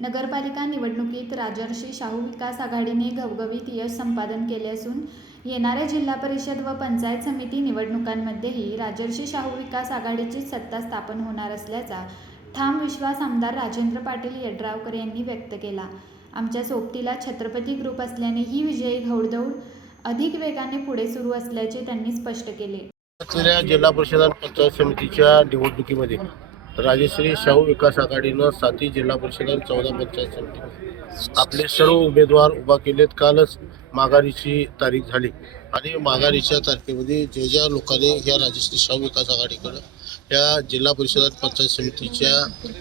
नगरपालिका निवडणुकीत राजर्षी शाहू विकास आघाडीने घवघवीत यश संपादन केले असून येणाऱ्या जिल्हा परिषद व पंचायत समिती निवडणुकांमध्येही राजर्षी शाहू विकास आघाडीचीच सत्ता स्थापन होणार असल्याचा ठाम विश्वास आमदार राजेंद्र पाटील यड्रावकर यांनी व्यक्त केला. आमच्या सोबतीला छत्रपती ग्रुप असल्याने ही विजयी घौडदौड अधिक वेगाने पुढे सुरू असल्याचे त्यांनी स्पष्ट केले. जिल्हा परिषद आणि पंचायत समितीच्या निवडणुकीमध्ये राजश्री शाहू विकास आघाडीनं 7 जिल्हा परिषद आणि 14 पंचायत समिती आपले सर्व उमेदवार उभा केलेत. कालच माघारीची तारीख झाली आणि माघारीच्या तारखेमध्ये ज्या लोकांनी ह्या राजश्री शाहू विकास आघाडीकडं या जिल्हा परिषद आणि पंचायत समितीच्या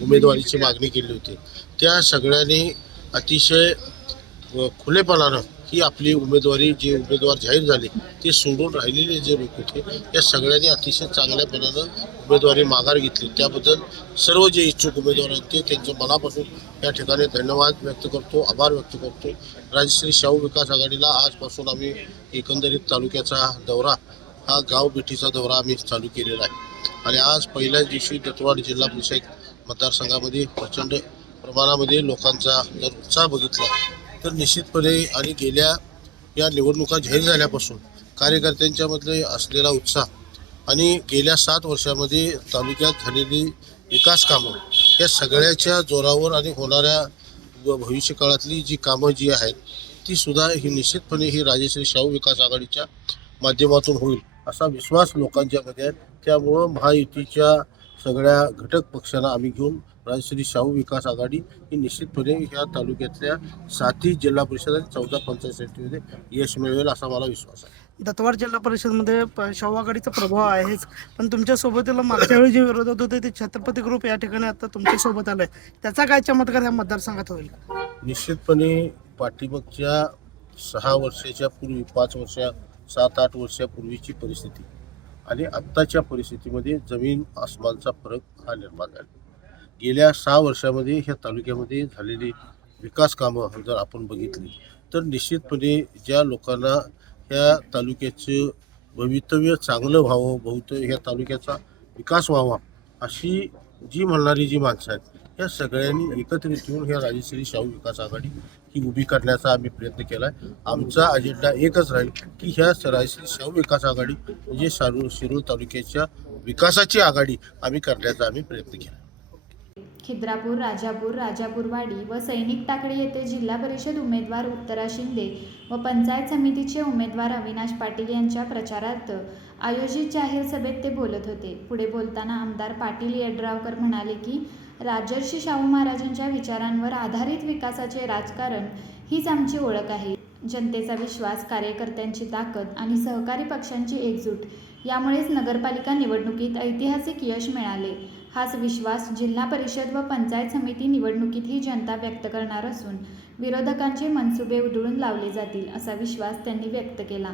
उमेदवारीची मागणी केली होती त्या सगळ्यांनी अतिशय खुलेपणानं ही आपली उमेदवारी जे उमेदवार जाहीर झाले ते सोडून राहिलेले जे लोक होते या सगळ्यांनी अतिशय चांगल्यापणानं उमेदवारी माघार घेतली. त्याबद्दल सर्व जे इच्छुक उमेदवार आहेत ते त्यांच्या मनापासून या ठिकाणी धन्यवाद व्यक्त करतो, आभार व्यक्त करतो. राजश्री शाहू विकास आघाडीला आजपासून आम्ही एकंदरीत तालुक्याचा दौरा हा गाव भेटीचा दौरा आम्ही चालू केलेला आहे आणि आज पहिल्याच दिवशी दत्तवाड जिल्हा परिषद मतदारसंघामध्ये प्रचंड प्रमाणामध्ये लोकांचा जर उत्साह बघितला तर निश्चितपणे आणि गेल्या या निवडणुका जाहीर झाल्यापासून कार्यकर्त्यांच्यामधले असलेला उत्साह आणि गेल्या 7 वर्षामध्ये तालुक्यात झालेली विकास कामं या सगळ्याच्या जोरावर आणि होणाऱ्या भविष्यकाळातली जी कामं जी आहेत ती सुद्धा ही निश्चितपणे ही राजश्री शाहू विकास आघाडीच्या माध्यमातून होईल असा विश्वास लोकांच्यामध्ये आहे. त्यामुळं महायुतीच्या सगळ्या घटक पक्षांना आम्ही घेऊन राजश्री शाहू विकास आघाडी ही निश्चितपणे ह्या तालुक्यातल्या 7 जिल्हा परिषद आणि 14 पंचायत समितीमध्ये यश मिळवेल असा मला विश्वास आहे. दत्तवाड जिल्हा परिषदमध्ये शाहू आघाडीचा प्रभाव आहेच, पण तुमच्या सोबतीला मागच्या वेळी जे विरोधात होते ते छत्रपती ग्रुप या ठिकाणी आता तुमच्या सोबत आलाय, त्याचा काय चमत्कार या मतदारसंघात होईल? निश्चितपणे पाठीमागच्या 6 वर्षाच्या पूर्वी 5 वर्षा 7-8 वर्षापूर्वीची परिस्थिती आणि आत्ताच्या परिस्थितीमध्ये जमीन आसमानचा फरक हा निर्माण झाला. गेल्या 6 वर्षामध्ये ह्या तालुक्यामध्ये झालेली विकास कामं जर आपण बघितली तर निश्चितपणे ज्या लोकांना ह्या तालुक्याचं भवितव्य चांगलं व्हावं, ह्या तालुक्याचा विकास व्हावा अशी जी म्हणणारी जी माणसं आहेत या सगळ्यांनी एकत्रित येऊन ह्या राजश्री शाहू विकास आघाडी ही उभी करण्याचा आम्ही प्रयत्न केला आहे. आमचा अजेंडा एकच राहील की ह्या राजश्री शाहू विकास आघाडी म्हणजे शिरूर तालुक्याच्या विकासाची आघाडी आम्ही करण्याचा आम्ही प्रयत्न केला. खिद्रापूर, राजापूर, राजापूरवाडी व सैनिक टाकळी येथे जिल्हा परिषद उमेदवार उत्तरा शिंदे व पंचायत समितीचे उमेदवार अविनाश पाटील यांच्या प्रचारार्थ आयोजित जाहीर सभेत ते बोलत होते. पुढे बोलताना आमदार पाटील यड्रावकर म्हणाले की राजर्षी शाहू महाराजांच्या विचारांवर आधारित विकासाचे राजकारण हीच आमची ओळख आहे. जनतेचा विश्वास, कार्यकर्त्यांची ताकद आणि सहकारी पक्षांची एकजूट यामुळेच नगरपालिका निवडणुकीत ऐतिहासिक यश मिळाले. हाच विश्वास जिल्हा परिषद व पंचायत समिती निवडणुकीत ही जनता व्यक्त करणार असून विरोधकांचे मनसुबे उधळून लावले जातील असा विश्वास त्यांनी व्यक्त केला.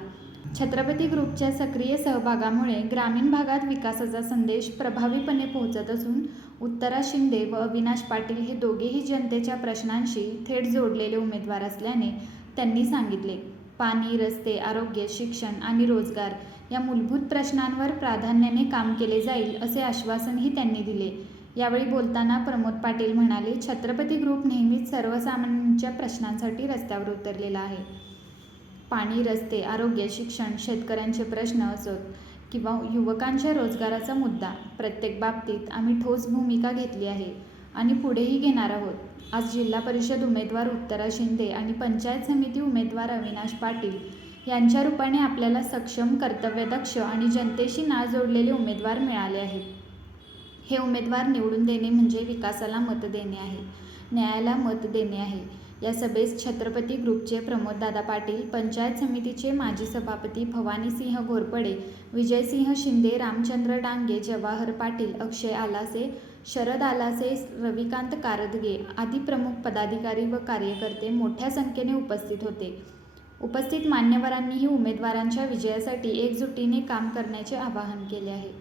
छत्रपती ग्रुपच्या सक्रिय सहभागामुळे ग्रामीण भागात विकासाचा संदेश प्रभावीपणे पोहोचत असून उत्तरा शिंदे व अविनाश पाटील हे दोघेही जनतेच्या प्रश्नांशी थेट जोडलेले उमेदवार असल्याने त्यांनी सांगितले. पाणी, रस्ते, आरोग्य, शिक्षण आणि रोजगार या मूलभूत प्रश्नांवर प्राधान्याने काम केले जाईल असे आश्वासनही त्यांनी दिले. यावेळी बोलताना प्रमोद पाटील म्हणाले, छत्रपती ग्रुप नेहमीच सर्वसामान्यांच्या प्रश्नांसाठी रस्त्यावर उतरलेला आहे. पाणी, रस्ते, आरोग्य, शिक्षण, शेतकऱ्यांचे प्रश्न असोत किंवा युवकांच्या रोजगाराचा मुद्दा, प्रत्येक बाबतीत आम्ही ठोस भूमिका घेतली आहे आणि पुढेही घेणार आहोत. आज जिल्हा परिषद उमेदवार उत्तरा शिंदे आणि पंचायत समिती उमेदवार अविनाश पाटील यांच्या रूपाने आपल्याला सक्षम, कर्तव्यदक्ष आणि जनतेशी नाळ जोडलेले उमेदवार मिळाले आहेत. हे उमेदवार निवडून देणे म्हणजे विकासाला मत देणे आहे, न्यायाला मत देणे आहे. या सभेस छत्रपती ग्रुपचे प्रमोददादा पाटील, पंचायत समितीचे माजी सभापती भवानीसिंह घोरपडे, विजयसिंह शिंदे, रामचंद्र डांगे, जवाहर पाटील, अक्षय आलासे, शरद आलासे, रविकांत कारदगे आदी प्रमुख पदाधिकारी व कार्यकर्ते मोठ्या संख्येने उपस्थित होते. उपस्थित मान्यवरांनीही उमेदवारांच्या विजयासाठी एकजुटीने काम करण्याचे आवाहन केले आहे.